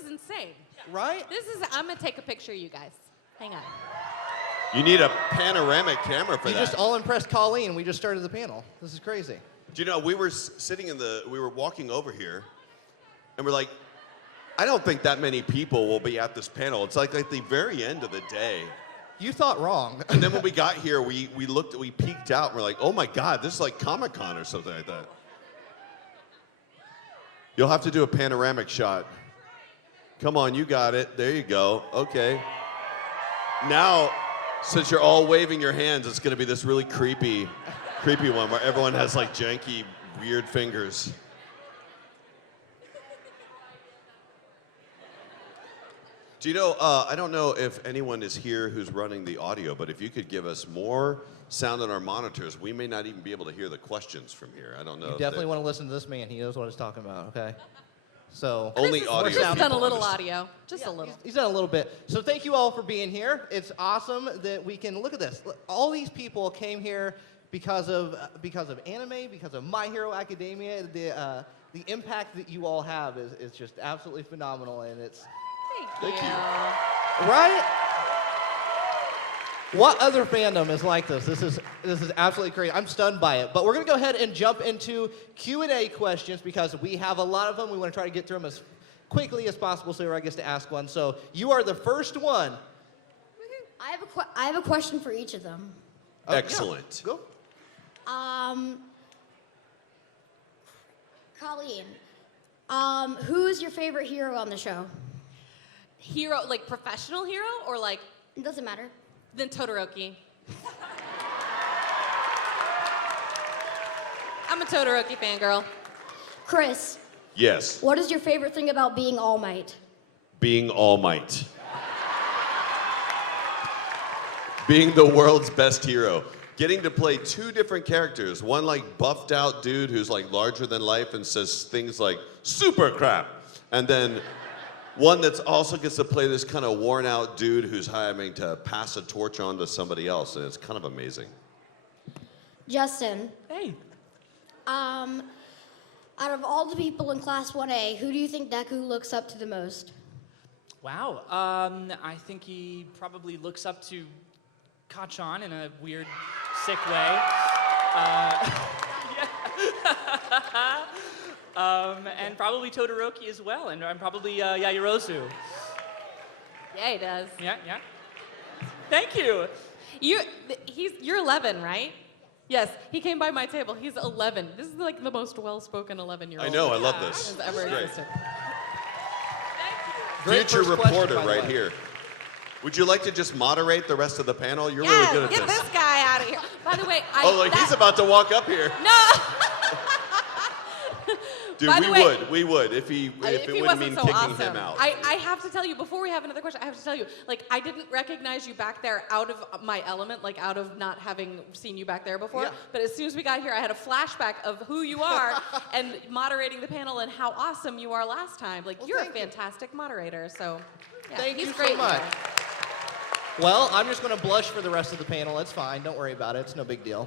is insane. Right? I'm gonna take a picture of you guys. Hang on. You need a panoramic camera for You that. just all impressed Colleen. We just started the panel. This is crazy. Do you know, we were we were walking over here, and we're like, I don't think that many people will be at this panel. It's like at the very end of the day. You thought wrong. And then when we got here, we peeked out, and we're like, oh my God, this is like Comic-Con or something like that. You'll have to do a panoramic shot. Come on, you got it. There you go. Okay. Now, since you're all waving your hands, it's going to be this really creepy one where everyone has like janky, weird fingers. Do you know, I don't know if anyone is here who's running the audio, but if you could give us more sound on our monitors, we may not even be able to hear the questions from here. I don't know. You definitely want to listen to this man. He knows what he's talking about, okay? So only audio. Chris has done a little audio, just a little. He's done a little bit. So thank you all for being here. It's awesome that we can look at this. All these people came here because of anime, because of My Hero Academia. The impact that you all have is just absolutely phenomenal, and it's Thank you. right. What other fandom is like this? This is absolutely crazy. I'm stunned by it. But we're going to go ahead and jump into Q&A questions because we have a lot of them. We want to try to get through them as quickly as possible so everyone gets to ask one. So you are the first one. I have a question for each of them. Excellent. Yeah. Go. Colleen, who's your favorite hero on the show? Hero, like professional hero, or like? It doesn't matter. Then Todoroki. I'm a Todoroki fangirl. Chris, Yes. what is your favorite thing about being All Might? Being All Might. Being the world's best hero. Getting to play two different characters. One like buffed out dude who's like larger than life and says things like super crap. And then one that also gets to play this kind of worn out dude who's having to pass a torch on to somebody else. And it's kind of amazing. Justin, Hey. out of all the people in Class 1A, who do you think Deku looks up to the most? Wow. I think he probably looks up to Kachan in a weird, sick way. And probably Todoroki as well, and probably Yaoyorozu. Yeah, he does. Yeah. Thank you. You're 11, right? Yes, he came by my table. He's 11. This is like the most well-spoken 11-year-old. I know, I love this. Has ever It's great. existed. Great Future first question, reporter by the right way. here. Would you like to just moderate the rest of the panel? You're Yeah, really good at get this guy out of here. By the way, he's about to walk up here. No! Dude, By the way, we would if it wouldn't wasn't mean so kicking awesome. him out. I have to tell you, before we have another question, I have to tell you, like, I didn't recognize you back there out of my element, like out of not having seen you back there before. Yeah. But as soon as we got here, I had a flashback of who you are and moderating the panel and how awesome you are last time. Like, you're a thank you. fantastic moderator, so yeah, Thank he's you great so much. here. Well, I'm just going to blush for the rest of the panel. It's fine. Don't worry about it. It's no big deal.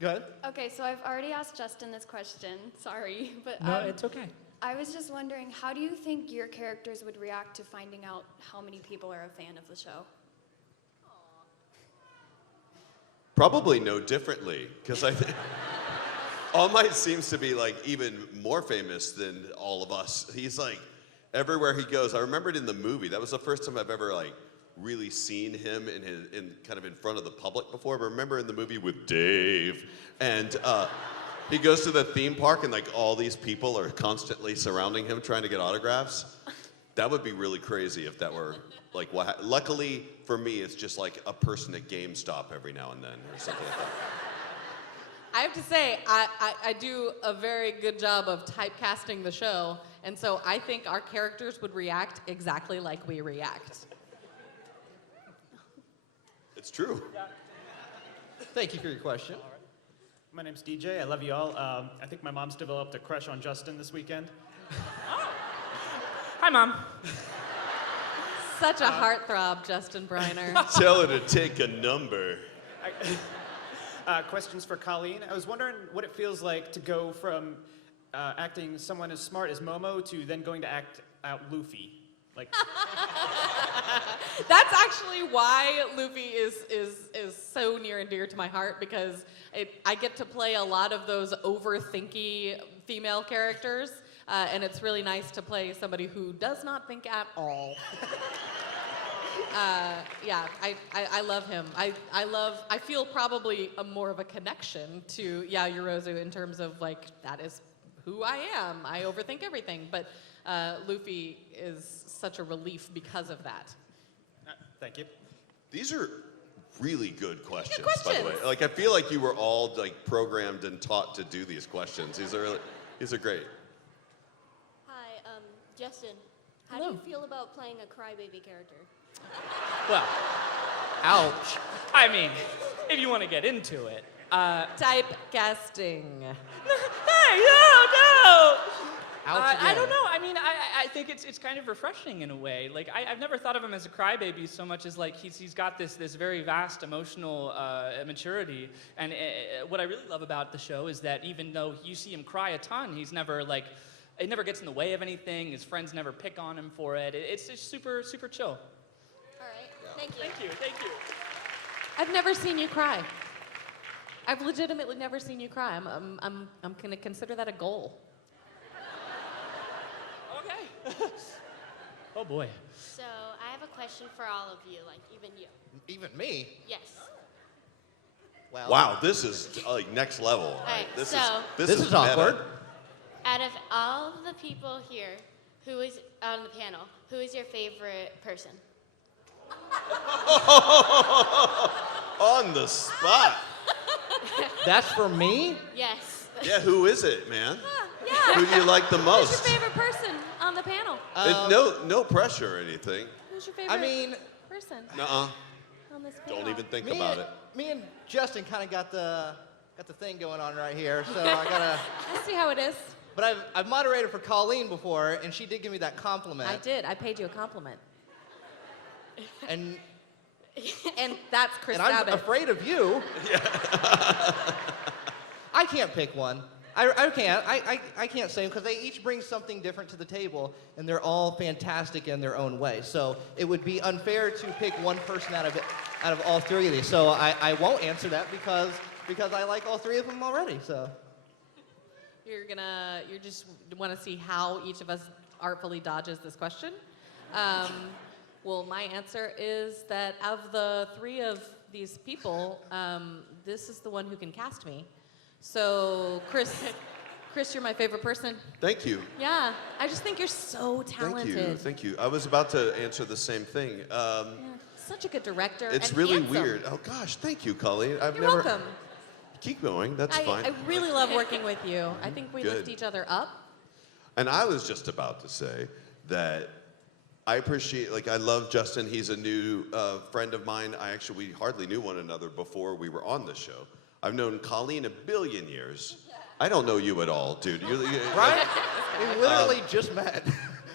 Go ahead. Okay, so I've already asked Justin this question. Sorry, but No, it's okay. I was just wondering, how do you think your characters would react to finding out how many people are a fan of the show? Probably no differently, because I think All Might seems to be like even more famous than all of us. He's like everywhere he goes. I remembered in the movie. That was the first time I've ever like really seen him in kind of in front of the public before. But remember in the movie with Dave, and he goes to the theme park and like all these people are constantly surrounding him trying to get autographs. That would be really crazy if that were like what. Luckily for me, it's just like a person at GameStop every now and then or something like that. I have to say, I do a very good job of typecasting the show, and so I think our characters would react exactly like we react. It's true. Thank you for your question. My name's DJ. I love you all. I think my mom's developed a crush on Justin this weekend. Hi, Mom. Such a heartthrob, Justin Briner. Tell her to take a number. Questions for Colleen. I was wondering what it feels like to go from acting someone as smart as Momo to then going to act out Luffy. Like, That's actually why Luffy is so near and dear to my heart, because I get to play a lot of those overthinky female characters, and it's really nice to play somebody who does not think at all. Yeah, I love him. I feel probably more of a connection to Yorozu in terms of like, that is who I am. I overthink everything, but Luffy is such a relief because of that. thank you. These are really good questions, Good by the way. questions. Like, I feel like you were all like programmed and taught to do these questions. These are great. Hi, Justin. How Hello. do you feel about playing a crybaby character? Well, Ouch. I mean, if you want to get into it. Typecasting. Hey, no! Ouch I again. don't know. I mean, I think it's kind of refreshing in a way. Like, I've never thought of him as a crybaby so much as like he's got this very vast emotional maturity. And what I really love about the show is that even though you see him cry a ton, he's never like, it never gets in the way of anything. His friends never pick on him for it. It's just super chill. All right, thank you. Thank you. I've never seen you cry. I've legitimately never seen you cry. I'm gonna consider that a goal. Okay. Oh boy. So I have a question for all of you, like even you. Even me? Yes. Well, Wow, this is like next level. All right, This so- is This is awkward. meta. Out of all of the people here, who is on the panel, who is your favorite person? On the spot. That's for me? Yes. Yeah, who is it, man? Yeah. Who do you like the Who's most? your favorite person on the panel? No pressure or anything. Who's your favorite I mean, person Nuh-uh. on this panel? Don't even think about it. Me and Justin kind of got the thing going on right here, so I gotta. Let's see how it is. But I've moderated for Colleen before, and she did give me that compliment. I did. I paid you a compliment. And And that's Chris and I'm Sabat. afraid of you. I can't pick one. I can't. I can't say because they each bring something different to the table, and they're all fantastic in their own way. So it would be unfair to pick one person out of all three of these. So I won't answer that because I like all three of them already. So You just want to see how each of us artfully dodges this question. Well, my answer is that of the three of these people, this is the one who can cast me. So, Chris, you're my favorite person. Thank you. Yeah, I just think you're so talented. Thank you. I was about to answer the same thing. Yeah, such a good director. It's and really handsome. weird. Oh gosh, thank you, Colleen. I've You're never. welcome. Keep going. That's fine. I really love working with you. I think we lift Good. each other up. And I was just about to say that I appreciate, like, I love Justin. He's a new friend of mine. We hardly knew one another before we were on the show. I've known Colleen a billion years. I don't know you at all, dude. right, we literally just met.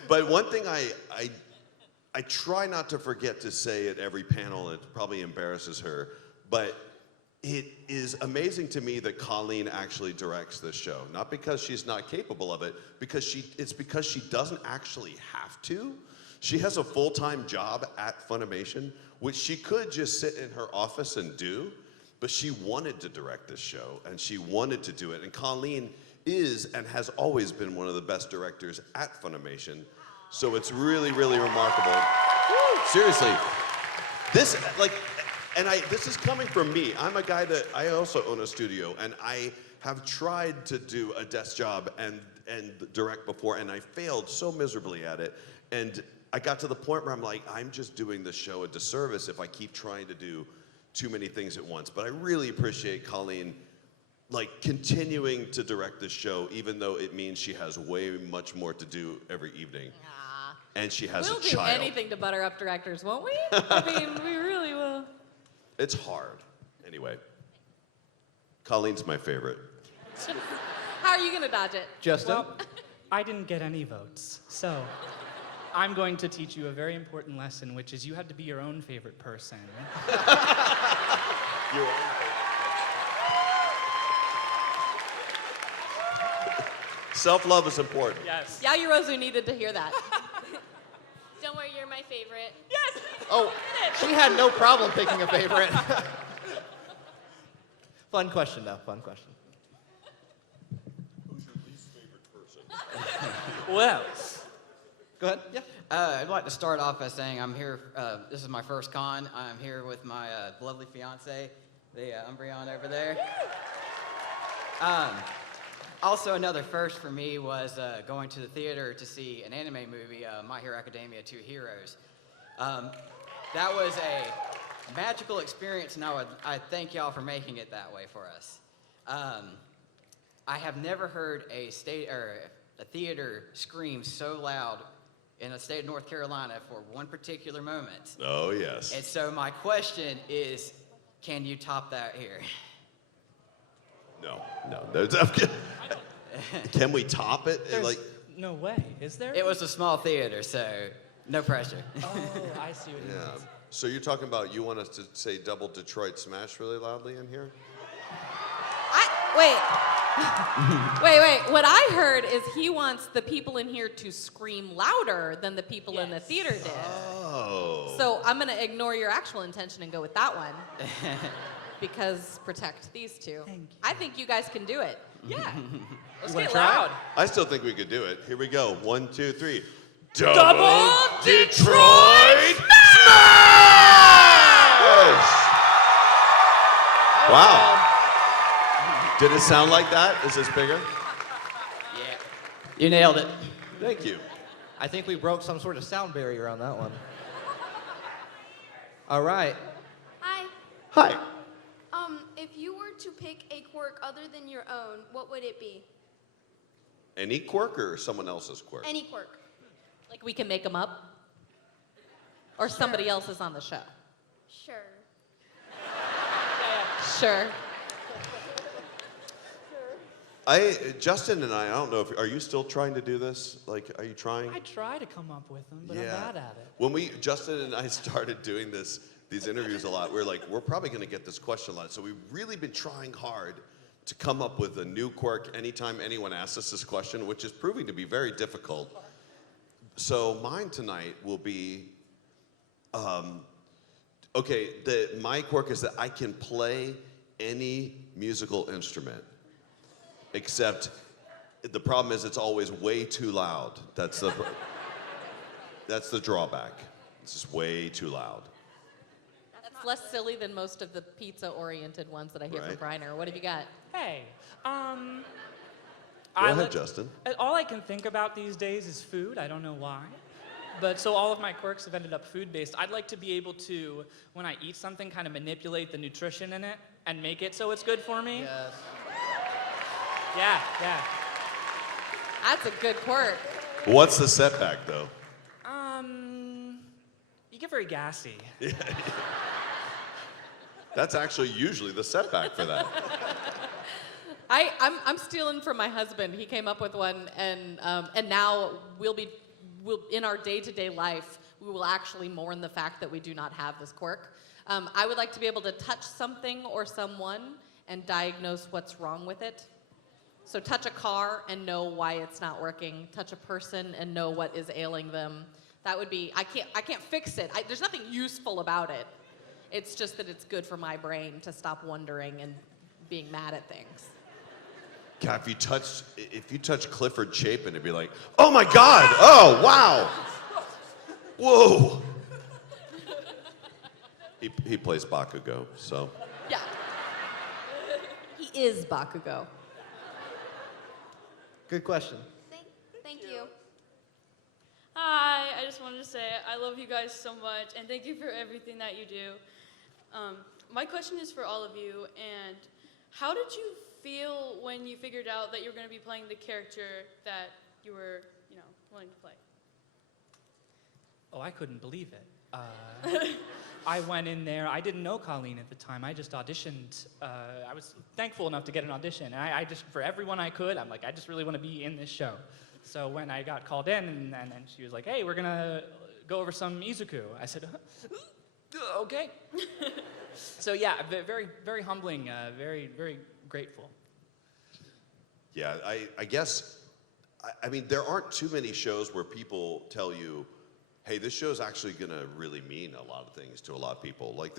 But one thing I try not to forget to say at every panel, it probably embarrasses her, but it is amazing to me that Colleen actually directs this show. Not because she's not capable of it, it's because she doesn't actually have to. She has a full-time job at Funimation, which she could just sit in her office and do, but she wanted to direct this show, and she wanted to do it. And Colleen is and has always been one of the best directors at Funimation. So it's really, really remarkable. Seriously. This is coming from me. I'm a guy that I also own a studio, and I have tried to do a desk job and direct before, and I failed so miserably at it. And I got to the point where I'm like, I'm just doing the show a disservice if I keep trying to do too many things at once. But I really appreciate Colleen, like, continuing to direct the show, even though it means she has way much more to do every evening. And she has We'll a do child. anything to butter up directors, won't we? I mean, we really will. It's hard. Anyway, Colleen's my favorite. How are you going to dodge it? Justin. Well, I didn't get any votes, so I'm going to teach you a very important lesson, which is you have to be your own favorite person. Self-love is important. Yes. Yaoyorozu needed to hear that. Don't worry, you're my favorite. Yes. Oh, she had no problem picking a favorite. Fun question, though. Fun question. Who's your least favorite person? Well. Go ahead. Yeah. I'd like to start off by saying I'm here. This is my first con. I'm here with my lovely fiance, the Umbreon over there. Also, another first for me was going to the theater to see an anime movie, My Hero Academia 2 Heroes. That was a magical experience, and I thank y'all for making it that way for us. I have never heard a theater scream so loud in the state of North Carolina for one particular moment. Oh, yes. And so my question is, can you top that here? No. Can we top it? There's no way, is there? It was a small theater, so no pressure. Oh, I see what you Yeah. mean. So you're talking about you want us to say double Detroit Smash really loudly in here? Wait. Wait. What I heard is he wants the people in here to scream louder than the people in the theater did. Oh. So I'm going to ignore your actual intention and go with that one. Because protect these two. Thank you. I think you guys can do it. Yeah. Let's wanna get try? loud. I still think we could do it. Here we go. 1, 2, 3. Double Detroit Smash! Wow. Did it sound like that? Is this bigger? Yeah. You nailed it. Thank you. I think we broke some sort of sound barrier on that one. All right. Hi. Hi. If you were to pick a quirk other than your own, what would it be? Any quirk or someone else's quirk? Any quirk. Like we can make them up? Or somebody else is on the show? Sure. Sure. Justin and I don't know if, are you still trying to do this? Like, are you trying? I try to come up with them, but I'm bad at it. When Justin and I started doing these interviews a lot, we were like, we're probably going to get this question a lot. So we've really been trying hard to come up with a new quirk anytime anyone asks us this question, which is proving to be very difficult. So mine tonight will be, my quirk is that I can play any musical instrument, except the problem is it's always way too loud. That's the drawback. It's just way too loud. That's less silly than most of the pizza-oriented ones that I hear from Briner. What have you got? Hey, Go ahead, Justin. All I can think about these days is food. I don't know why. But so all of my quirks have ended up food-based. I'd like to be able to, when I eat something, kind of manipulate the nutrition in it and make it so it's good for me. Yes. Yeah. That's a good quirk. What's the setback, though? You get very gassy. That's actually usually the setback for that. I'm stealing from my husband. He came up with one, and now we'll in our day-to-day life, we will actually mourn the fact that we do not have this quirk. I would like to be able to touch something or someone and diagnose what's wrong with it. So touch a car and know why it's not working. Touch a person and know what is ailing them. That would be, I can't fix it. There's nothing useful about it. It's just that it's good for my brain to stop wondering and being mad at things. God, if you touch Clifford Chapin, it'd be like, oh my God, oh wow, whoa. He plays Bakugo, so. Yeah. He is Bakugo. Good question. Thank you. Hi, I just wanted to say I love you guys so much, and thank you for everything that you do. My question is for all of you, and how did you feel when you figured out that you were going to be playing the character that you were, wanting to play? Oh, I couldn't believe it. I went in there. I didn't know Colleen at the time. I just auditioned. I was thankful enough to get an audition. And I just, for everyone I could, I'm like, I just really want to be in this show. So when I got called in, and she was like, hey, we're going to go over some Izuku. I said, okay. So yeah, very, very humbling, very, very grateful. Yeah, I guess I mean, there aren't too many shows where people tell you, hey, this show's actually gonna really mean a lot of things to a lot of people. Like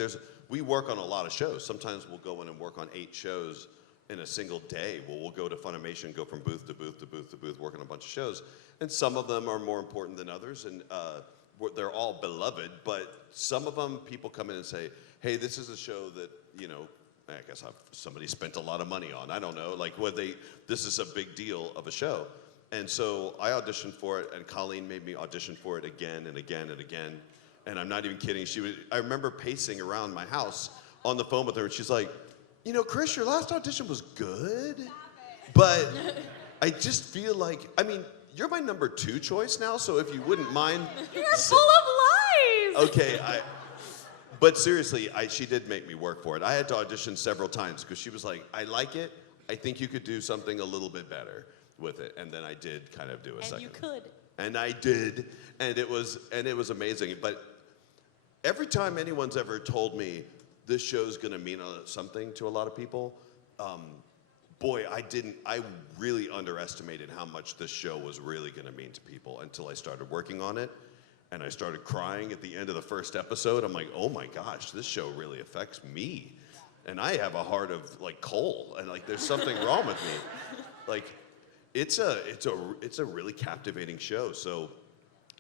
we work on a lot of shows. Sometimes we'll go in and work on 8 shows in a single day. We'll go to Funimation, go from booth to booth to booth to booth, working on a bunch of shows. And some of them are more important than others, and they're all beloved, but some of them, people come in and say, hey, this is a show that, you know, I guess somebody spent a lot of money on. I don't know, like this is a big deal of a show. And so I auditioned for it, and Colleen made me audition for it again and again and again. And I'm not even kidding. I remember pacing around my house on the phone with her, and she's like, you know, Chris, your last audition was good, but I just feel like, I mean, you're my number 2 choice now, so if you wouldn't mind. You're full of lies! Okay, but seriously, she did make me work for it. I had to audition several times because she was like, I like it. I think you could do something a little bit better with it. And then I did kind of do a second. And you could. And I did, and it was amazing. But every time anyone's ever told me this show's gonna mean something to a lot of people, boy, I really underestimated how much this show was really gonna mean to people until I started working on it. And I started crying at the end of the first episode. I'm like, oh my gosh, this show really affects me. And I have a heart of like coal, and like there's something wrong with me. Like, it's a really captivating show. So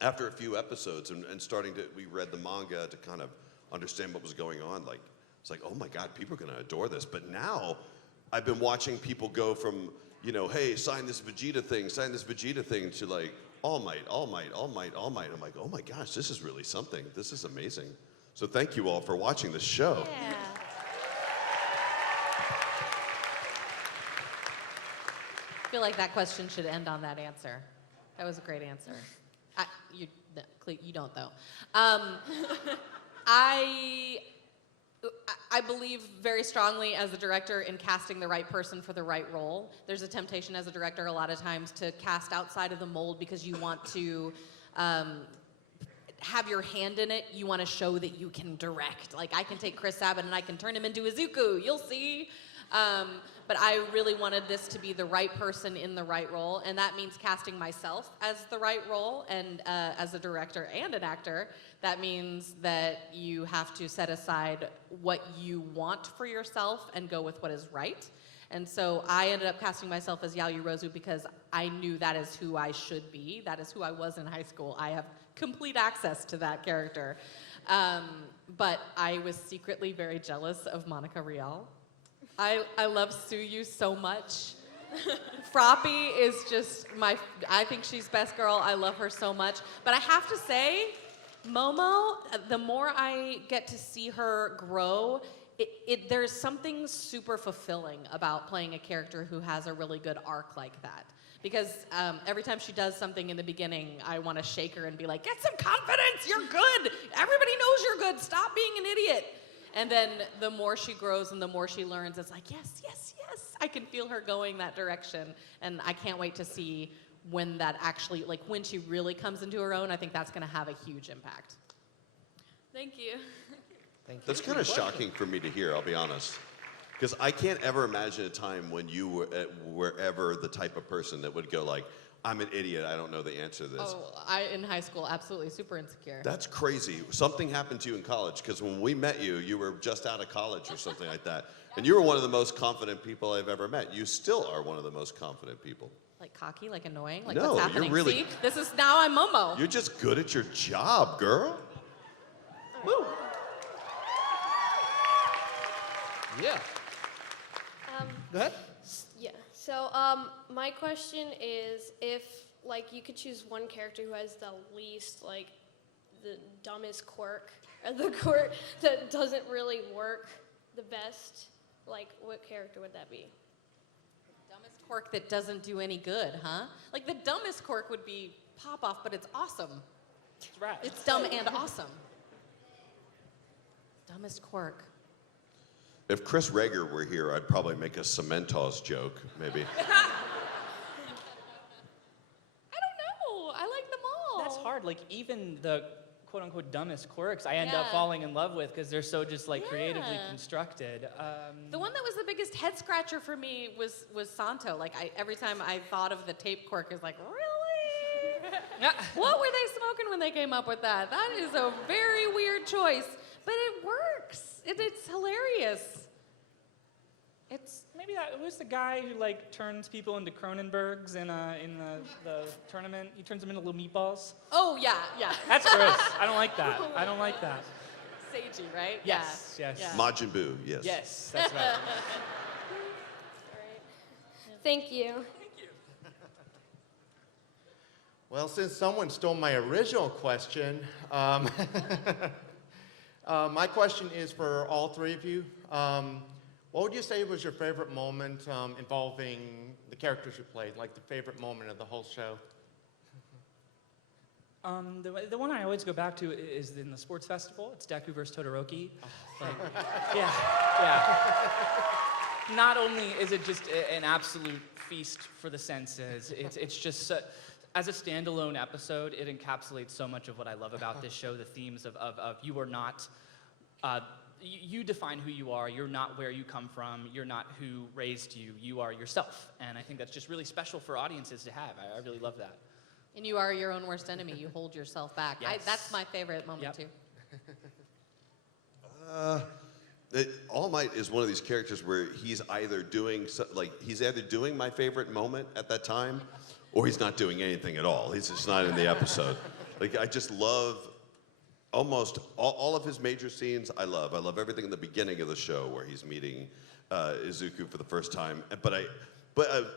after a few episodes and we read the manga to kind of understand what was going on, like, it's like, oh my God, people are gonna adore this. But now I've been watching people go from, you know, hey, sign this Vegeta thing to like, All Might. I'm like, oh my gosh, this is really something. This is amazing. So thank you all for watching this show. Yeah. I feel like that question should end on that answer. That was a great answer. You don't though. I believe very strongly as a director in casting the right person for the right role. There's a temptation as a director a lot of times to cast outside of the mold because you want to have your hand in it. You want to show that you can direct. Like, I can take Chris Sabat and I can turn him into Izuku. You'll see. But I really wanted this to be the right person in the right role, and that means casting myself as the right role, and as a director and an actor, that means that you have to set aside what you want for yourself and go with what is right. And so I ended up casting myself as Yaoyorozu because I knew that is who I should be. That is who I was in high school. I have complete access to that character. But I was secretly very jealous of Monica Rial. I love Suyu so much. Froppy is just I think she's best girl. I love her so much. But I have to say, Momo, the more I get to see her grow, there's something super fulfilling about playing a character who has a really good arc like that. Because every time she does something in the beginning, I want to shake her and be like, get some confidence, you're good. Everybody knows you're good, stop being an idiot. And then the more she grows and the more she learns, it's like, yes, yes, yes. I can feel her going that direction. And I can't wait to see when that actually, like when she really comes into her own. I think that's going to have a huge impact. Thank you. Thank you. That's kind of shocking for me to hear, I'll be honest. Because I can't ever imagine a time when you were ever the type of person that would go like, I'm an idiot, I don't know the answer to this. Oh, in high school, absolutely super insecure. That's crazy. Something happened to you in college, because when we met you, you were just out of college or something like that. And you were one of the most confident people I've ever met. You still are one of the most confident people. Like cocky, like annoying, like No, what's happening? you're really- See, this is now I'm Momo. You're just good at your job, girl. Woo. Yeah. Go ahead. Yeah. So, my question is, if like you could choose one character who has the least, like, the dumbest quirk, or the quirk that doesn't really work the best, like, what character would that be? Dumbest quirk that doesn't do any good, huh? Like the dumbest quirk would be pop off, but it's awesome. It's rad. It's dumb and awesome. Dumbest quirk. If Chris Rager were here, I'd probably make a Cementos joke, maybe. I don't know. I like them all. That's hard. Like, even the quote-unquote dumbest quirks I end up Yeah. falling in love with because they're so just like creatively Yeah. constructed. The one that was the biggest head scratcher for me was Santo. Like every time I thought of the tape quirk, is like, really? What were they smoking when they came up with that? That is a very weird choice, but it works. It's hilarious. It's Maybe that who's the guy who like turns people into Cronenbergs in the tournament? He turns them into little meatballs. oh yeah. That's gross. I don't like that. I don't like that. Seiji, right? Yes, yes. Yeah. Majin Buu, yes. Yes, that's right. Thank you. Well, since someone stole my original question, my question is for all three of you. What would you say was your favorite moment involving the characters you played, like the favorite moment of the whole show? The one I always go back to is in the sports festival. It's Deku versus Todoroki. Like, yeah. Not only is it just an absolute feast for the senses, it's just as a standalone episode, it encapsulates so much of what I love about this show. The themes of you are not. You define who you are. You're not where you come from. You're not who raised you. You are yourself. And I think that's just really special for audiences to have. I really love that. And you are your own worst enemy. You hold yourself back. Yes. That's my favorite moment too. All Might is one of these characters where he's either doing my favorite moment at that time, or he's not doing anything at all. He's just not in the episode. Like I just love almost all of his major scenes. I love everything in the beginning of the show where he's meeting Izuku for the first time. But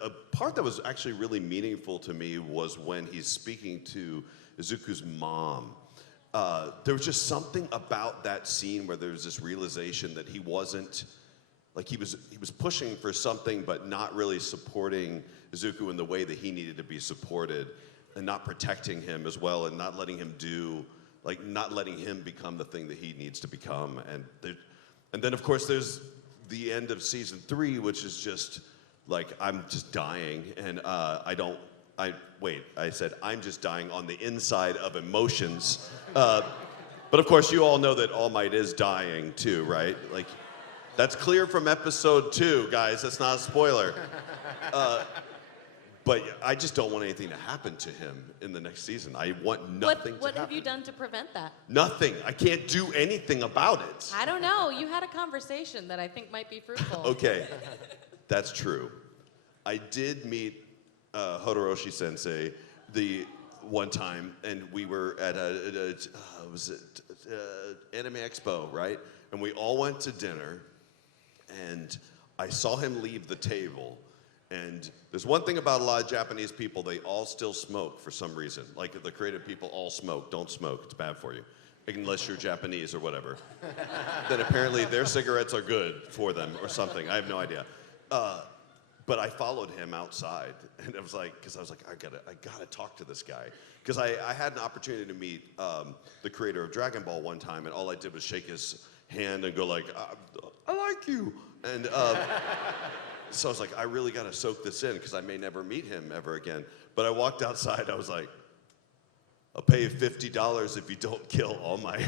a part that was actually really meaningful to me was when he's speaking to Izuku's mom. There was just something about that scene where there was this realization that he wasn't, like he was pushing for something but not really supporting Izuku in the way that he needed to be supported, and not protecting him as well, and not letting him not letting him become the thing that he needs to become. And then of course there's the end of season 3, which is just like, I'm just dying, and I said I'm just dying on the inside of emotions. But of course you all know that All Might is dying too, right? Like, that's clear from episode 2, guys, that's not a spoiler. But I just don't want anything to happen to him in the next season. I want nothing to happen. What have you done to prevent that? Nothing. I can't do anything about it. I don't know. You had a conversation that I think might be fruitful. Okay, that's true. I did meet Hodoroshi Sensei the one time, and we were at Anime Expo, right? And we all went to dinner, and I saw him leave the table. And there's one thing about a lot of Japanese people, they all still smoke for some reason. Like the creative people all smoke. Don't smoke, it's bad for you. Unless you're Japanese or whatever. Then apparently their cigarettes are good for them or something, I have no idea. But I followed him outside, and I was like, I gotta talk to this guy. Because I had an opportunity to meet the creator of Dragon Ball one time, and all I did was shake his hand and go like, I like you. And so I was like, I really gotta soak this in, because I may never meet him ever again. But I walked outside, I was like, I'll pay you $50 if you don't kill All Might.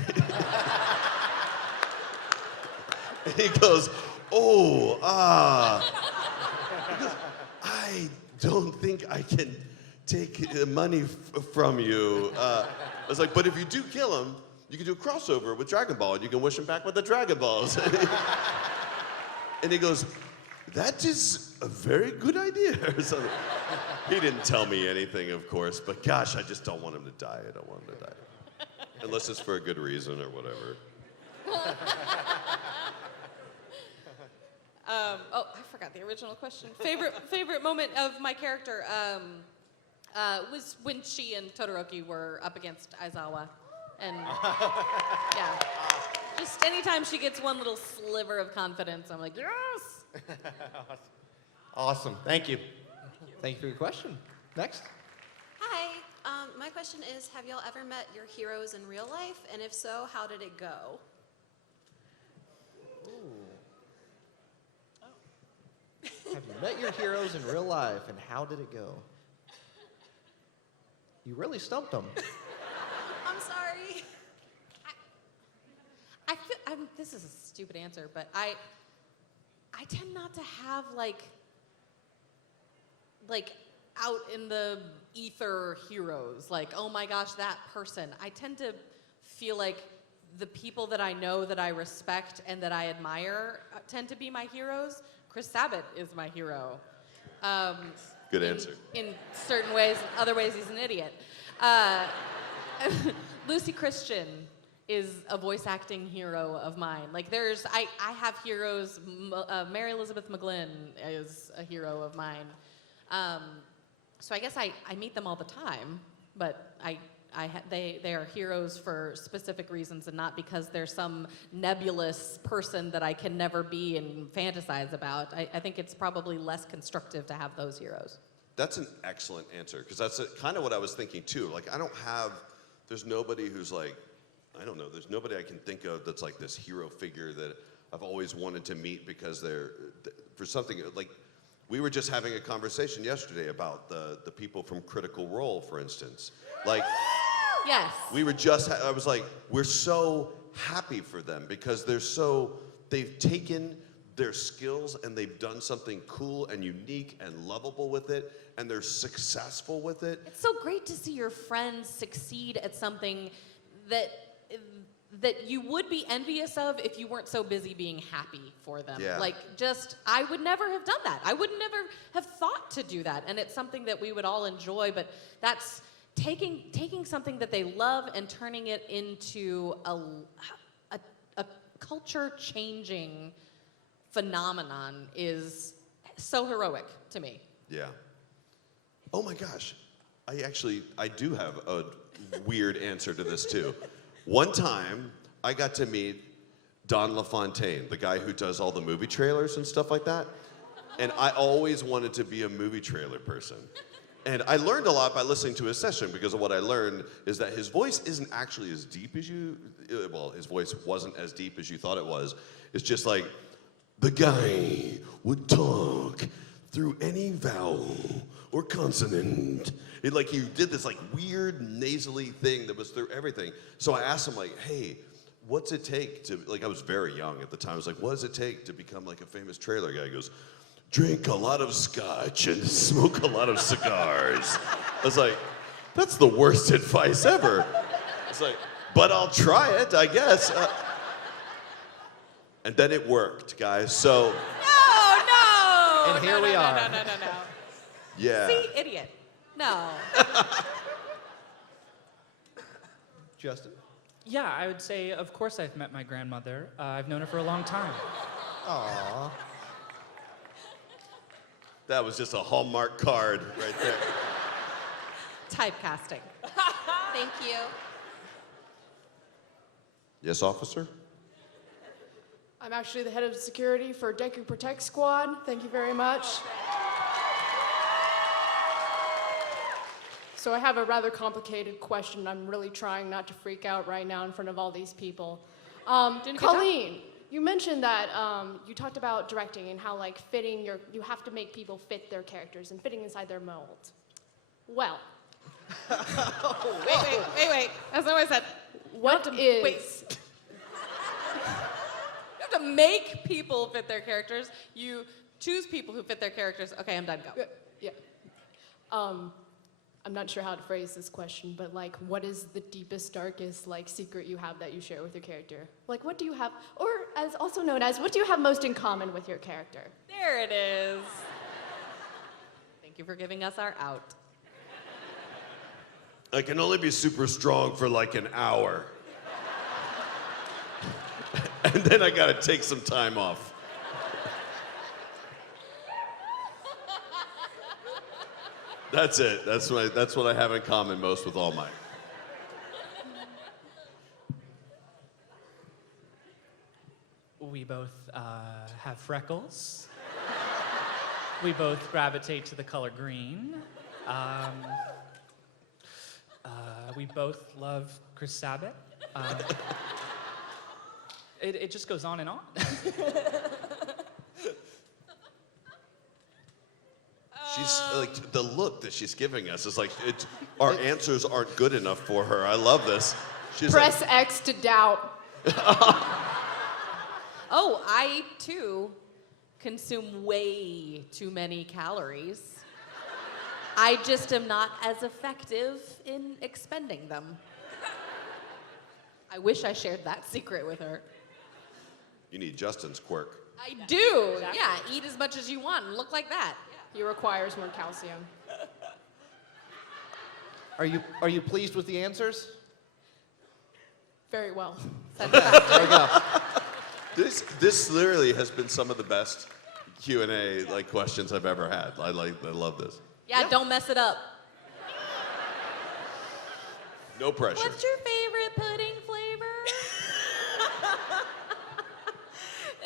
And he goes, I don't think I can take the money from you. I was like, but if you do kill him, you can do a crossover with Dragon Ball, and you can wish him back with the Dragon Balls. And he goes, that is a very good idea, or something. He didn't tell me anything, of course, but gosh, I just don't want him to die. I don't want him to die. Unless it's for a good reason or whatever. I forgot the original question. Favorite moment of my character was when she and Todoroki were up against Aizawa. And yeah, just anytime she gets one little sliver of confidence, I'm like, yes! Awesome. Thank you. Thank you for your question. Next. Hi. My question is, have y'all ever met your heroes in real life? And if so, how did it go? Have you met your heroes in real life, and how did it go? You really stumped them. I'm sorry. this is a stupid answer, but I tend not to have like out in the ether heroes. Like, oh my gosh, that person. I tend to feel like the people that I know that I respect and that I admire tend to be my heroes. Chris Sabat is my hero. Good answer. In certain ways, other ways he's an idiot. Lucy Christian is a voice acting hero of mine. Like I have heroes. Mary Elizabeth McGlynn is a hero of mine. So I guess I meet them all the time, but they are heroes for specific reasons and not because they're some nebulous person that I can never be and fantasize about. I think it's probably less constructive to have those heroes. That's an excellent answer, because that's kind of what I was thinking too. Like, there's nobody who's like, I don't know, there's nobody I can think of that's like this hero figure that I've always wanted to meet because for something, like, we were just having a conversation yesterday about the people from Critical Role, for instance. Like, yes. I was like, we're so happy for them because they've taken their skills and they've done something cool and unique and lovable with it, and they're successful with it. It's so great to see your friends succeed at something that you would be envious of if you weren't so busy being happy for them. Yeah. Like, I would never have done that. I would never have thought to do that. And it's something that we would all enjoy, but that's taking something that they love and turning it into a culture-changing phenomenon is so heroic to me. Yeah. Oh my gosh. I do have a weird answer to this too. One time, I got to meet Don LaFontaine, the guy who does all the movie trailers and stuff like that. And I always wanted to be a movie trailer person. And I learned a lot by listening to his session, because of what I learned is that his voice isn't actually as deep as his voice wasn't as deep as you thought it was. It's just like, the guy would talk through any vowel or consonant. He did this like weird nasally thing that was through everything. So I asked him, like, hey, what's it take to, I was very young at the time. I was like, what does it take to become like a famous trailer guy? He goes, drink a lot of scotch and smoke a lot of cigars. I was like, that's the worst advice ever. It's like, but I'll try it, I guess. And then it worked, guys. So. No. And here we are. No. Yeah. See, idiot. No. Justin? Yeah, I would say, of course I've met my grandmother. I've known her for a long time. Aww. That was just a Hallmark card right there. Typecasting. Thank you. Yes, officer? I'm actually the head of security for Deku Protect Squad. Thank you very much. So I have a rather complicated question. I'm really trying not to freak out right now in front of all these people. Colleen, you mentioned that you talked about directing and how you have to make people fit their characters and fitting inside their mold. Well. Wait. That's not what I said. Wait. You have to make people fit their characters. You choose people who fit their characters. Okay, I'm done. Go. Yeah. I'm not sure how to phrase this question, but what is the deepest, darkest secret you have that you share with your character? What do you have, or as also known as, what do you have most in common with your character? There it is. Thank you for giving us our out. I can only be super strong for an hour. And then I gotta take some time off. That's it. That's what I have in common most with All Might. We both have freckles. We both gravitate to the color green. We both love Chris Sabat. It just goes on and on. She's the look that she's giving us is our answers aren't good enough for her. I love this. She's Press X to doubt. Oh, I too consume way too many calories. I just am not as effective in expending them. I wish I shared that secret with her. You need Justin's quirk. I do. Yeah, eat as much as you want and look like that. He requires more calcium. Are you pleased with the answers? Very well. There we go. This literally has been some of the best Q&A like questions I've ever had. I love this. Yeah, don't mess it up. No pressure. What's your favorite pudding flavor?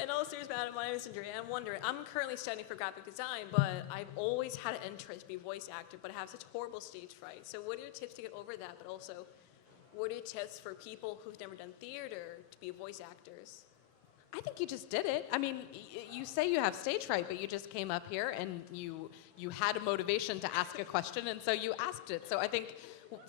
In all seriousness, my name is Andrea. I'm wondering, I'm currently studying for graphic design, but I've always had an interest to be a voice actor, but I have such horrible stage fright. So what are your tips to get over that? But also, what are your tips for people who've never done theater to be voice actors? I think you just did it. I mean, you say you have stage fright, but you just came up here and you had a motivation to ask a question, and so you asked it. So I think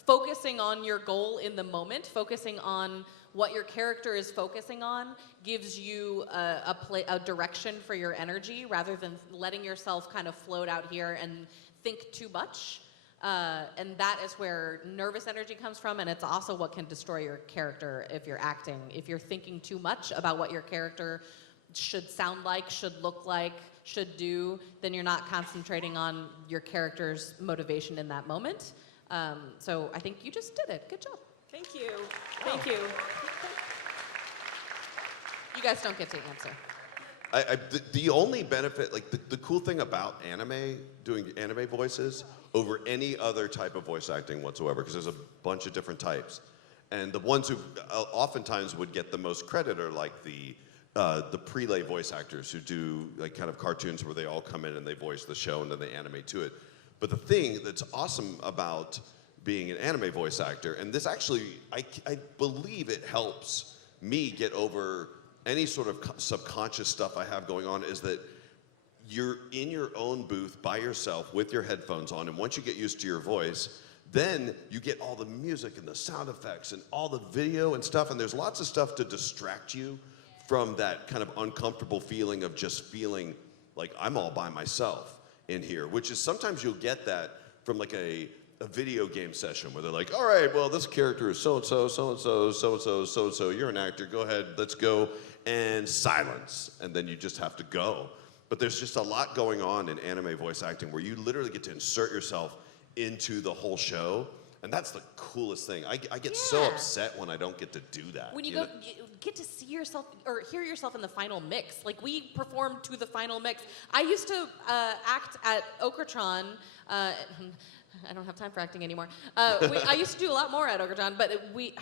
focusing on your goal in the moment, focusing on what your character is focusing on, gives you a direction for your energy rather than letting yourself kind of float out here and think too much. And that is where nervous energy comes from, and it's also what can destroy your character if you're acting. If you're thinking too much about what your character should sound like, should look like, should do, then you're not concentrating on your character's motivation in that moment. So I think you just did it. Good job. Thank you. Thank you. You guys don't get to answer. The only benefit, like the cool thing about doing anime voices over any other type of voice acting whatsoever, because there's a bunch of different types. And the ones who oftentimes would get the most credit are like the prelay voice actors who do like kind of cartoons where they all come in and they voice the show and then they animate to it. But the thing that's awesome about being an anime voice actor, and this actually, I believe it helps me get over any sort of subconscious stuff I have going on, is that you're in your own booth by yourself with your headphones on, and once you get used to your voice, then you get all the music and the sound effects and all the video and stuff, and there's lots of stuff to distract you from that kind of uncomfortable feeling of just feeling like I'm all by myself in here, which is sometimes you'll get that from like a video game session where they're like, all right, well, this character is so-and-so, so-and-so, so-and-so, so-and-so, you're an actor, go ahead, let's go, and silence, and then you just have to go. But there's just a lot going on in anime voice acting where you literally get to insert yourself into the whole show, and that's the coolest thing. I get so upset when I don't get to do that. When you get to see yourself or hear yourself in the final mix. Like, we performed to the final mix. I used to act at Okratron. I don't have time for acting anymore. I used to do a lot more at Okratron, but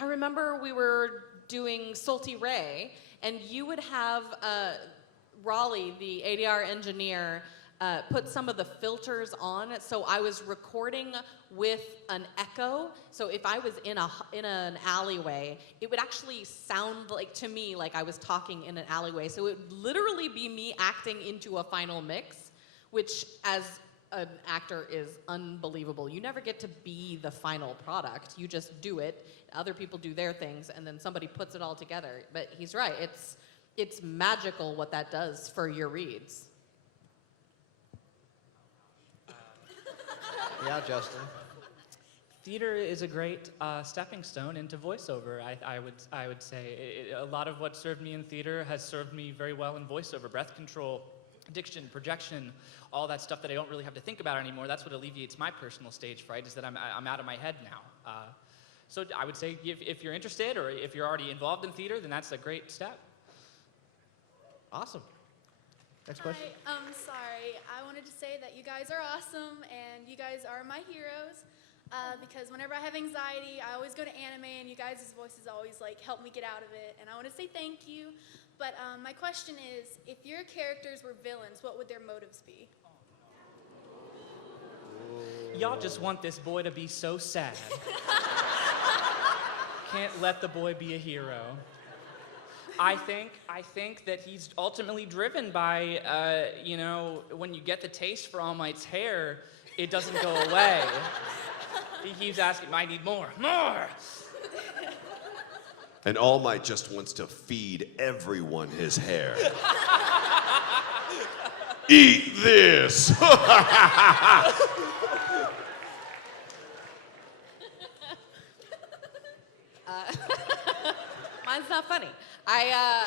I remember we were doing Salty Ray, and you would have Raleigh, the ADR engineer, put some of the filters on, so I was recording with an echo. So if I was in an alleyway, it would actually sound like to me like I was talking in an alleyway. So it would literally be me acting into a final mix, which as an actor is unbelievable. You never get to be the final product. You just do it. Other people do their things, and then somebody puts it all together. But he's right. It's magical what that does for your reads. Yeah, Justin. Theater is a great stepping stone into voiceover. I would say a lot of what served me in theater has served me very well in voiceover. Breath control, diction, projection, all that stuff that I don't really have to think about anymore. That's what alleviates my personal stage fright, is that I'm out of my head now. So I would say if you're interested or if you're already involved in theater, then that's a great step. Awesome. Next question. Hi, sorry. I wanted to say that you guys are awesome and you guys are my heroes. Because whenever I have anxiety, I always go to anime and you guys' voices always like help me get out of it. And I want to say thank you. But my question is, if your characters were villains, what would their motives be? Y'all just want this boy to be so sad. Can't let the boy be a hero. I think that he's ultimately driven by, when you get the taste for All Might's hair, it doesn't go away. He keeps asking, I need more, more. And All Might just wants to feed everyone his hair. Eat this! Mine's not funny. I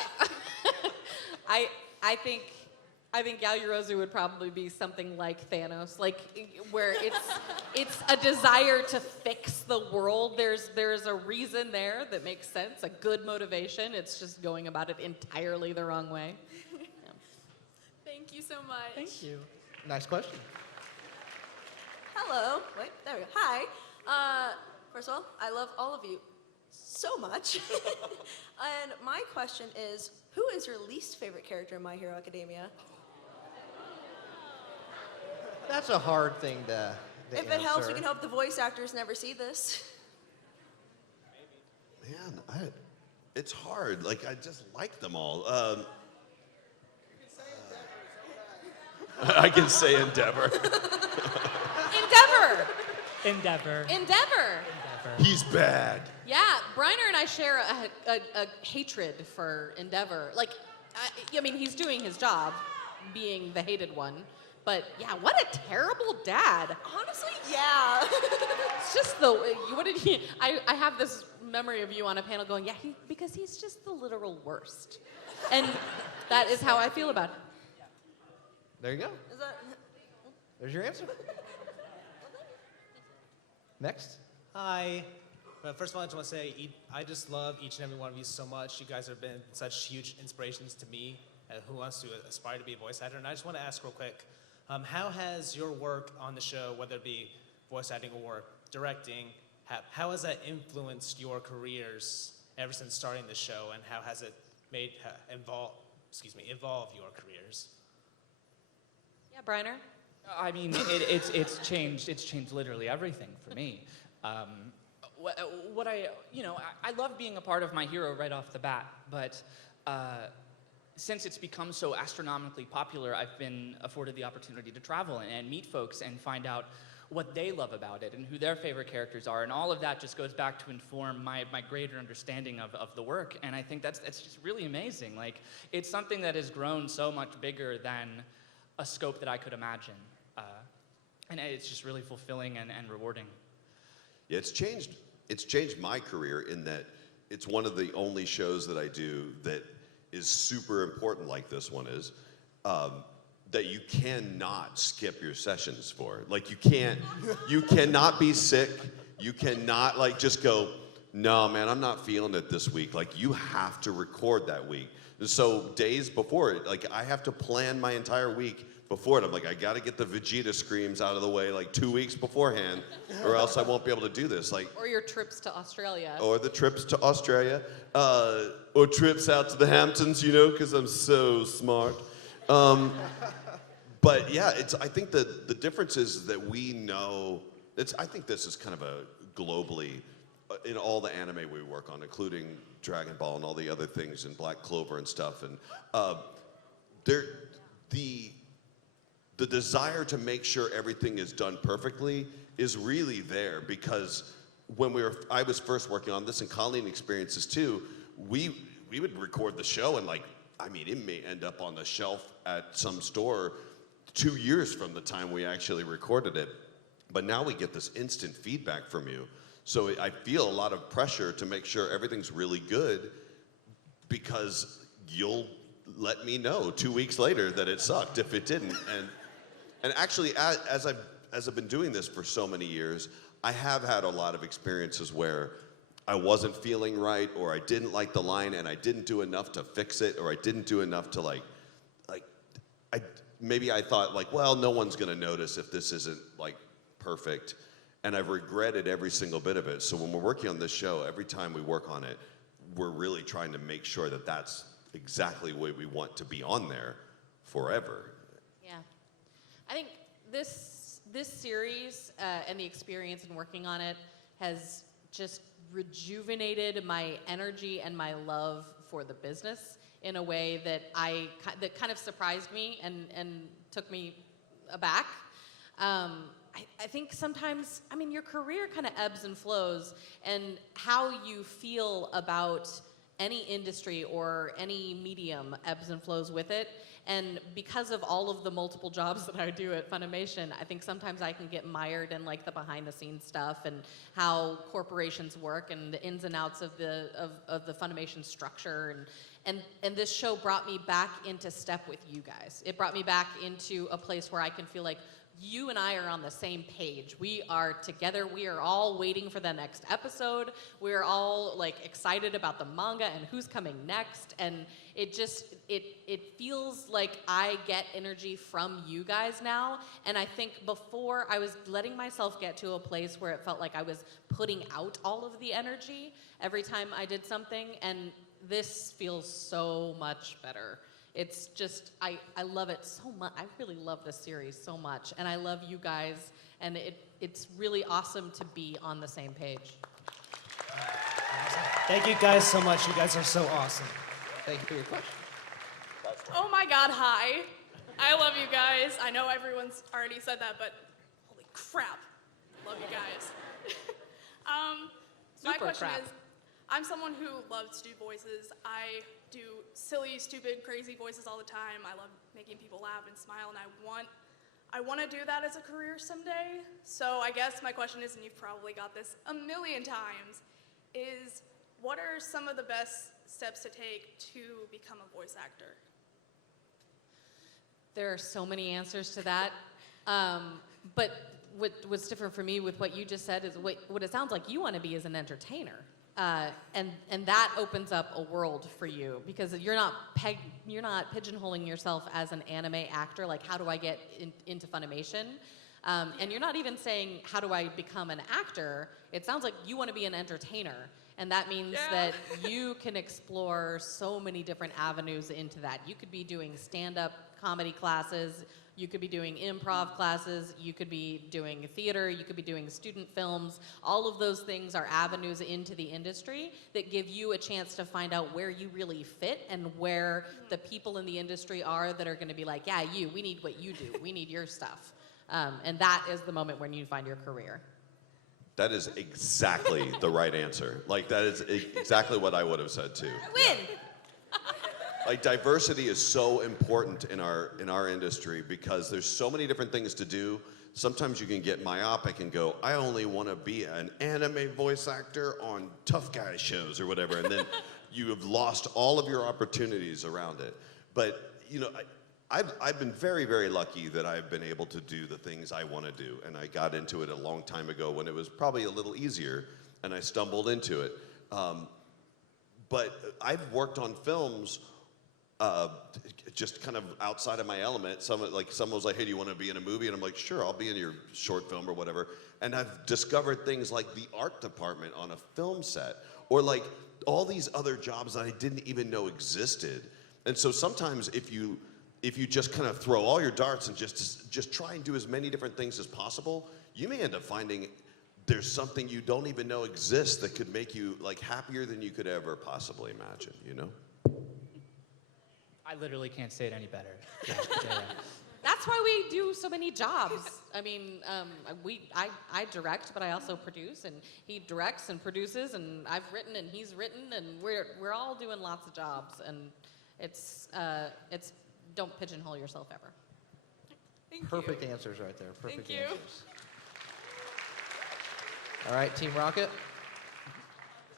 think Yaoyorozu would probably be something like Thanos, like where it's a desire to fix the world. There's a reason there that makes sense, a good motivation. It's just going about it entirely the wrong way. Yeah. Thank you so much. Thank you. Nice question. Hello. Wait, there we go. Hi. First of all, I love all of you so much. And my question is, who is your least favorite character in My Hero Academia? That's a hard thing to If it helps, we answer. can hope the voice actors never see this. Man, it's hard. Like, I just like them all. I can say Endeavor. Endeavor. Endeavor. He's bad. Yeah, Briner and I share a hatred for Endeavor. Like, I mean, he's doing his job, being the hated one. But yeah, what a terrible dad. Honestly, yeah. It's just what did he? I have this memory of you on a panel going, yeah, because he's just the literal worst, and that is how I feel about him. There you go. Is that... There's your answer. Next. Hi. But first of all, I just want to say I just love each and every one of you so much. You guys have been such huge inspirations to me who wants to aspire to be a voice actor. And I just want to ask real quick, how has your work on the show, whether it be voice acting or directing, how has that influenced your careers ever since starting the show, and how has it made evolve your careers? Yeah, Briner. I mean, it's changed. It's changed literally everything for me. What I love being a part of My Hero right off the bat, but since it's become so astronomically popular, I've been afforded the opportunity to travel and meet folks and find out what they love about it and who their favorite characters are, and all of that just goes back to inform my greater understanding of the work, and I think that's just really amazing. Like, it's something that has grown so much bigger than a scope that I could imagine, and it's just really fulfilling and rewarding. Yeah, it's changed my career in that it's one of the only shows that I do that is super important, like this one is, that you cannot skip your sessions for. Like, you cannot be sick. You cannot like just go, no, man, I'm not feeling it this week. Like, you have to record that week. So days before it, like, I have to plan my entire week before it. I'm like, I gotta get the Vegeta screams out of the way like 2 weeks beforehand, or else I won't be able to do this. Like, Or your trips to Australia. or the trips to Australia, or trips out to the Hamptons, because I'm so smart. But yeah, I think the difference is that we know, I think this is kind of a globally, in all the anime we work on, including Dragon Ball and all the other things, and Black Clover and stuff, and the desire to make sure everything is done perfectly is really there, because when I was first working on this, and Colleen experiences too, we would record the show, and it may end up on the shelf at some store 2 years from the time we actually recorded it. But now we get this instant feedback from you. So I feel a lot of pressure to make sure everything's really good, because you'll let me know 2 weeks later that it sucked if it didn't. And actually, as I've been doing this for so many years, I have had a lot of experiences where I wasn't feeling right, or I didn't like the line and I didn't do enough to fix it, or I didn't do enough to maybe I thought well, no one's gonna notice if this isn't perfect. And I've regretted every single bit of it. So when we're working on this show, every time we work on it, we're really trying to make sure that that's exactly what we want to be on there forever. Yeah. I think this series and the experience in working on it has just rejuvenated my energy and my love for the business in a way that that kind of surprised me and took me aback. I think sometimes, I mean, your career kind of ebbs and flows, and how you feel about any industry or any medium ebbs and flows with it. And because of all of the multiple jobs that I do at Funimation, I think sometimes I can get mired in like the behind the scenes stuff and how corporations work and the ins and outs of the Funimation structure. And this show brought me back into step with you guys. It brought me back into a place where I can feel like you and I are on the same page. We are together. We are all waiting for the next episode. We're all like excited about the manga and who's coming next. And it just, it feels like I get energy from you guys now. And I think before I was letting myself get to a place where it felt like I was putting out all of the energy every time I did something. And this feels so much better. It's just, I love it so much. I really love this series so much. And I love you guys. And it's really awesome to be on the same page. Thank you guys so much. You guys are so awesome. Thank you for your question. Oh my God, hi. I love you guys. I know everyone's already said that, but holy crap. Love you guys. My Super question crap. is, I'm someone who loves to do voices. I do silly, stupid, crazy voices all the time. I love making people laugh and smile, and I want to do that as a career someday. So I guess my question is, and you've probably got this a million times, is what are some of the best steps to take to become a voice actor? There are so many answers to that. But what's different for me with what you just said is what it sounds like you want to be is an entertainer. And that opens up a world for you because you're not pigeonholing yourself as an anime actor, like how do I get into Funimation? And you're not even saying how do I become an actor. It sounds like you want to be an entertainer. And that means that you can explore so many different avenues into that. You could be doing stand-up comedy classes, you could be doing improv classes, you could be doing theater, you could be doing student films. All of those things are avenues into the industry that give you a chance to find out where you really fit and where the people in the industry are that are going to be like, yeah, we need what you do. We need your stuff. And that is the moment when you find your career. That is exactly the right answer. Like, that is exactly what I would have said too. Win! Like, diversity is so important in our industry because there's so many different things to do. Sometimes you can get myopic and go, I only want to be an anime voice actor on tough guy shows or whatever, and then you have lost all of your opportunities around it. But, you know, I've been very, very lucky that I've been able to do the things I want to do, and I got into it a long time ago when it was probably a little easier, and I stumbled into it. But I've worked on films just kind of outside of my element. Someone was like, hey, do you want to be in a movie? And I'm like, sure, I'll be in your short film or whatever. And I've discovered things like the art department on a film set, or like all these other jobs that I didn't even know existed. And so sometimes if you just kind of throw all your darts and just try and do as many different things as possible, you may end up finding there's something you don't even know exists that could make you like happier than you could ever possibly imagine, you know? I literally can't say it any better. That's why we do so many jobs. I mean, I direct, but I also produce, and he directs and produces, and I've written and he's written, and we're all doing lots of jobs, and it's don't pigeonhole yourself ever. Perfect answers right there. Perfect Thank you. answers. All right, Team Rocket.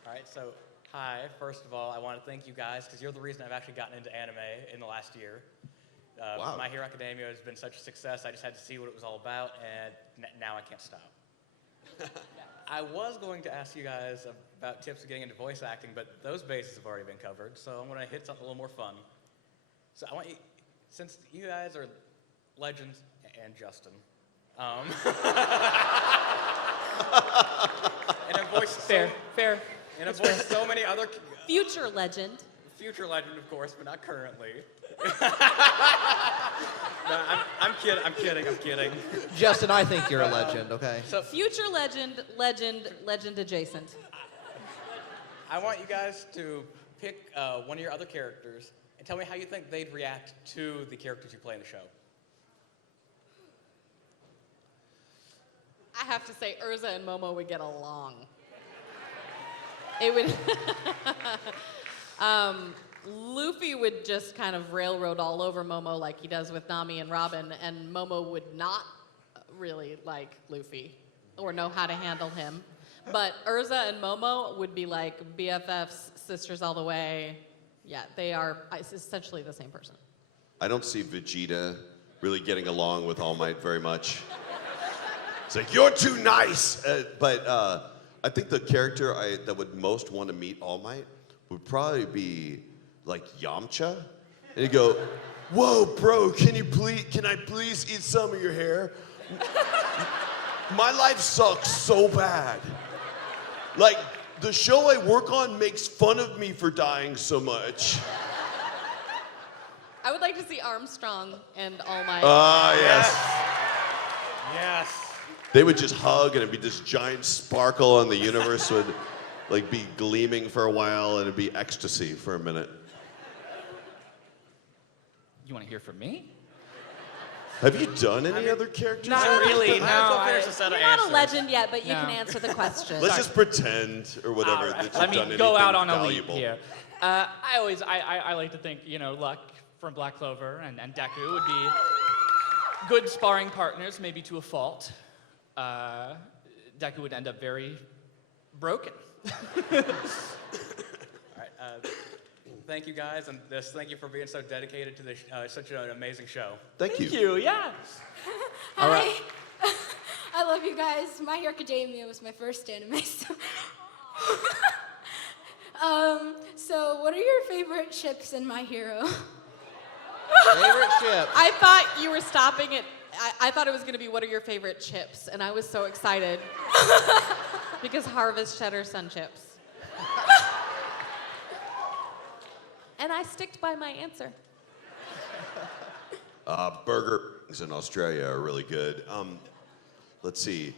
All right, so hi. First of all, I want to thank you guys because you're the reason I've actually gotten into anime in the last year. Wow. My Hero Academia has been such a success. I just had to see what it was all about, and now I can't stop. I was going to ask you guys about tips of getting into voice acting, but those bases have already been covered, so I'm going to hit something a little more fun. So I want you, since you guys are legends, and Justin, and have voiced fair. And have voiced so many other Future legend, of course, but not currently. No, I'm kidding. Justin, I think you're a legend, okay? so future legend adjacent. I want you guys to pick one of your other characters and tell me how you think they'd react to the characters you play in the show. have to say Urza and Momo would get along. It would. Luffy would just kind of railroad all over Momo like he does with Nami and Robin, and Momo would not really like Luffy or know how to handle him. But Urza and Momo would be like BFFs, sisters all the way. Yeah, they are essentially the same person. I don't see Vegeta really getting along with All Might very much. It's like, you're too nice! But I think the character that would most want to meet All Might would probably be like Yamcha. And he'd go, whoa, bro, can I please eat some of your hair? My life sucks so bad. Like, the show I work on makes fun of me for dying so much. I would like to see Armstrong and All Might. Yes. Yes. They would just hug, and it'd be this giant sparkle, and the universe would like be gleaming for a while, and it'd be ecstasy for a minute. You want to hear from me? Have you done any other characters? Not really, no. You're not a legend yet, but you can answer the question. Let's just pretend, or whatever, All right. that you've Let me done go anything out on a leap valuable. here. I like to think, Luck from Black Clover and Deku would be good sparring partners, maybe to a fault. Deku would end up very broken. All right. Thank you guys, and thank you for being so dedicated to this, such an amazing show. Thank you. Thank you, yeah. All right. Hi. I love you guys. My Hero Academia was my first anime. So what are your favorite ships in My Hero? Favorite ship? I thought you were stopping it. I thought it was going to be, what are your favorite chips? And I was so excited. Because Harvest Cheddar Sun Chips. And I sticked by my answer. Burgers in Australia are really good. Let's see.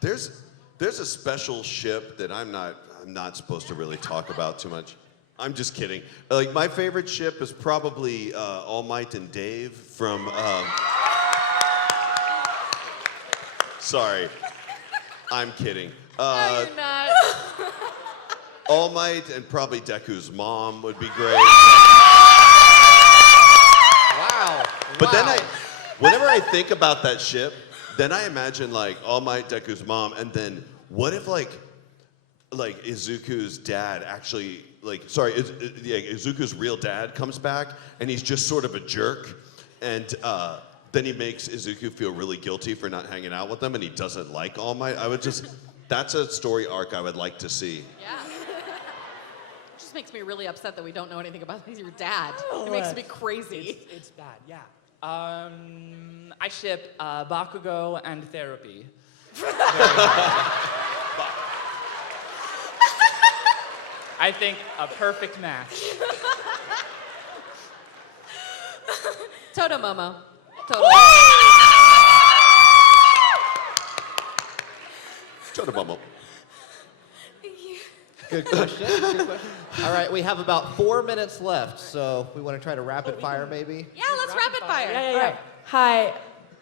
There's a special ship that I'm not supposed to really talk about too much. I'm just kidding. Like, my favorite ship is probably All Might and Dave from. Sorry, I'm kidding. No, you're not. All Might and probably Deku's mom would be great. Wow. But then whenever I think about that ship, then I imagine like All Might, Deku's mom, and then what if like Izuku's dad actually Izuku's real dad comes back and he's just sort of a jerk, and then he makes Izuku feel really guilty for not hanging out with them, and he doesn't like All Might. That's a story arc I would like to see. Yeah. It just makes me really upset that we don't know anything about your dad. It makes me crazy. It's bad, yeah. I ship Bakugo and Therapy. I think a perfect match. Toto Momo. Toto. Toto Momo. Good question. Good question. All right, we have about 4 minutes left, so we want to try to rapid fire maybe. Yeah, let's rapid fire. Yeah. All right. Hi,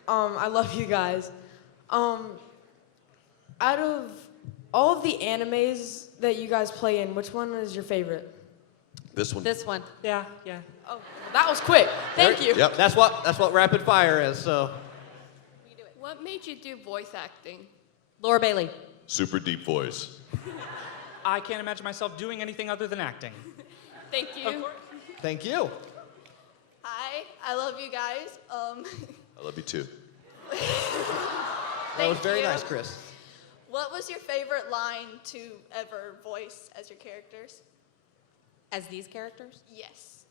I love you guys. Out of all of the animes that you guys play in, which one is your favorite? This one. This one. Yeah. Oh, that was quick. Thank you. Yep. That's what rapid fire is. So. What made you do voice acting? Laura Bailey. Super deep voice. I can't imagine myself doing anything other than acting. Thank you. Of course. Thank you. Hi, I love you guys. I love you too. That was very you. nice, Chris. What was your favorite line to ever voice as your characters? As these characters? Yes.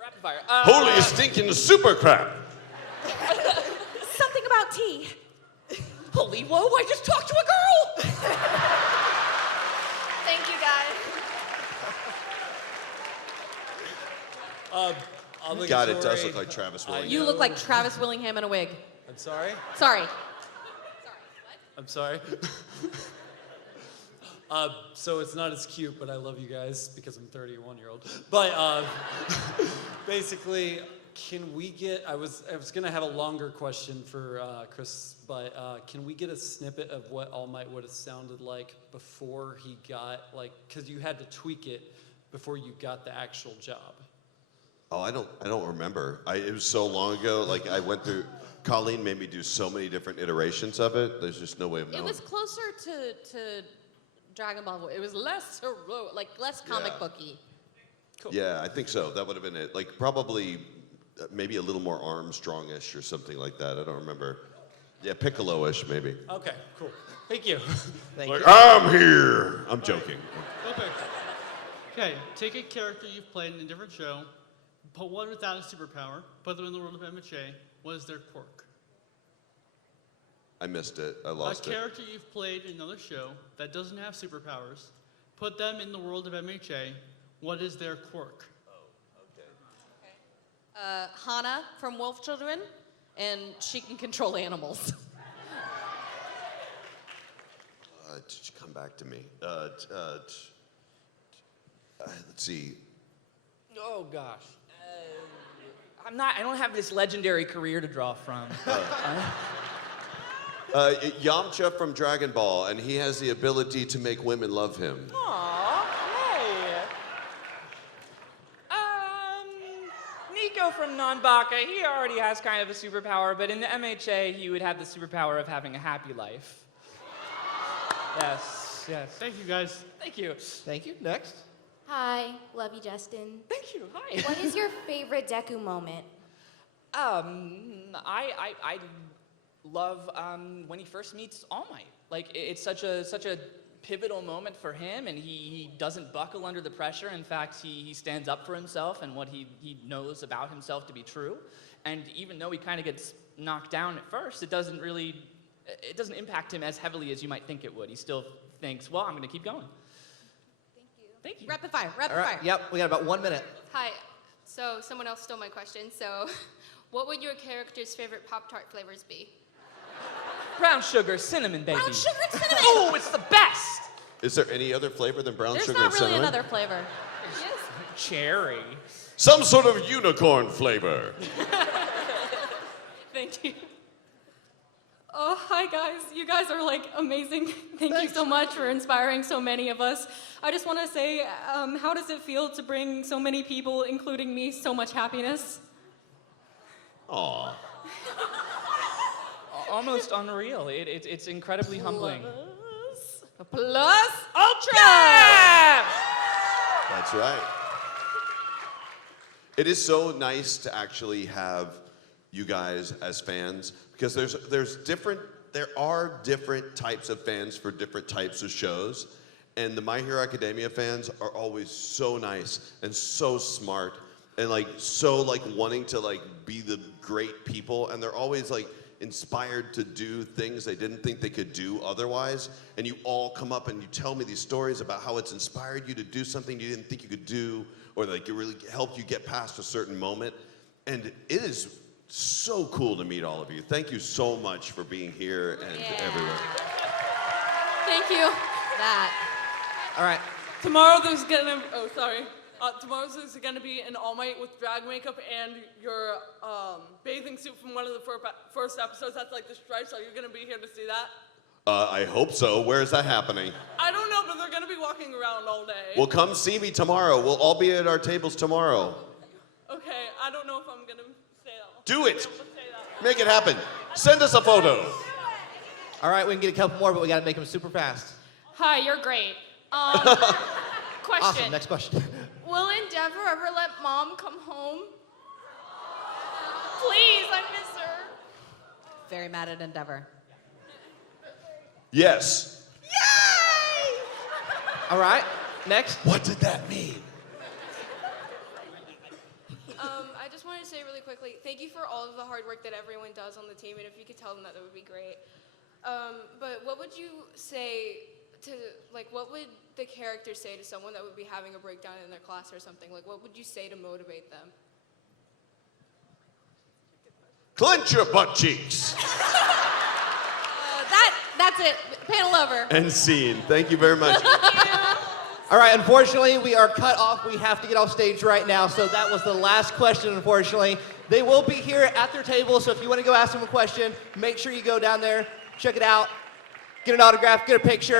Rapid fire. Holy stinking super crap! Something about tea. Holy whoa, I just talked to a girl! Thank you, guys. God, it does look like Travis Willingham. You look like Travis Willingham in a wig. I'm sorry? Sorry. I'm sorry. So it's not as cute, but I love you guys because I'm 31-year-old. But basically, can we get? I was gonna have a longer question for Chris, but can we get a snippet of what All Might would have sounded like before he got because you had to tweak it before you got the actual job. Oh, I don't remember. It was so long ago. Like I went through. Colleen made me do so many different iterations of it. There's just no way of knowing. It was closer to Dragon Ball. It was less heroic, less comic booky. Cool. Yeah, I think so. That would have been it. Like probably maybe a little more Armstrong-ish or something like that. I don't remember. Yeah, Piccolo-ish maybe. Okay, cool. Thank you. Thank Like you. I'm here. I'm joking. Okay. Okay, take a character you've played in a different show, put one without a superpower, put them in the world of MHA. What is their quirk? I missed it. I lost A it. character you've played in another show that doesn't have superpowers, put them in the world of MHA. What is their quirk? Hana from Wolf Children, and she can control animals. Come back to me. Let's see. Oh gosh. I don't have this legendary career to draw from. Yamcha from Dragon Ball, and he has the ability to make women love him. Aw, hey. Nico from Nanbaka, he already has kind of a superpower, but in the MHA, he would have the superpower of having a happy life. Yes, yes. Thank you, guys. Thank you. Thank you. Next. Hi, love you, Justin. Thank you. Hi. What is your favorite Deku moment? I love when he first meets All Might. Like it's such a pivotal moment for him, and he doesn't buckle under the pressure. In fact, he stands up for himself and what he knows about himself to be true. And even though he kind of gets knocked down at first, it doesn't impact him as heavily as you might think it would. He still thinks, well, I'm going to keep going. Thank you. Rapid fire, rapid All right. fire. Yep. We got about 1 minute. Hi. So someone else stole my question. So, what would your character's favorite Pop-Tart flavors be? Brown sugar, cinnamon, baby. Brown sugar and cinnamon. Oh, it's the best. Is there any other flavor than brown There's sugar not and really cinnamon? another flavor. Yes. Cherry. Some sort of unicorn flavor. Thank you. Oh, hi guys. You guys are amazing. Thank you so much for inspiring so many of us. I just want to say, how does it feel to bring so many people, including me, so much happiness? Aw. Almost unreal. It's incredibly humbling. Plus Ultra! That's right. It is so nice to actually have you guys as fans, because there are different types of fans for different types of shows, and the My Hero Academia fans are always so nice and so smart and so wanting to be the great people, and they're always inspired to do things they didn't think they could do otherwise. And you all come up and you tell me these stories about how it's inspired you to do something you didn't think you could do, or it really helped you get past a certain moment. And it is so cool to meet all of you. Thank you so much for being here and everywhere. Thank you. All right. Tomorrow there's gonna be an All Might with drag makeup and your bathing suit from one of the first episodes. That's the stripes. Are you gonna be here to see that? I hope so. Where is that happening? I don't know, but they're gonna be walking around all day. Well, come see me tomorrow. We'll all be at our tables tomorrow. Okay, I don't know if I'm gonna say that. Do it. Make it happen. Send us a photo. All right, we can get a couple more, but we got to make them super fast. Hi, you're great. Question. Awesome. Next question. Will Endeavor ever let Mom come home? Please, I miss her. Very mad at Endeavor. Yes. All right. Next. What did that mean? I just wanted to say really quickly, thank you for all of the hard work that everyone does on the team, and if you could tell them that, that would be great. But what would you say to, what would the character say to someone that would be having a breakdown in their class or something? What would you say to motivate them? Clench your butt cheeks. That's it. Panel over. And scene. Thank you very much. All right, unfortunately, we are cut off. We have to get off stage right now, so that was the last question, unfortunately. They will be here at their table, so if you want to go ask them a question, make sure you go down there, check it out, get an autograph, get a picture.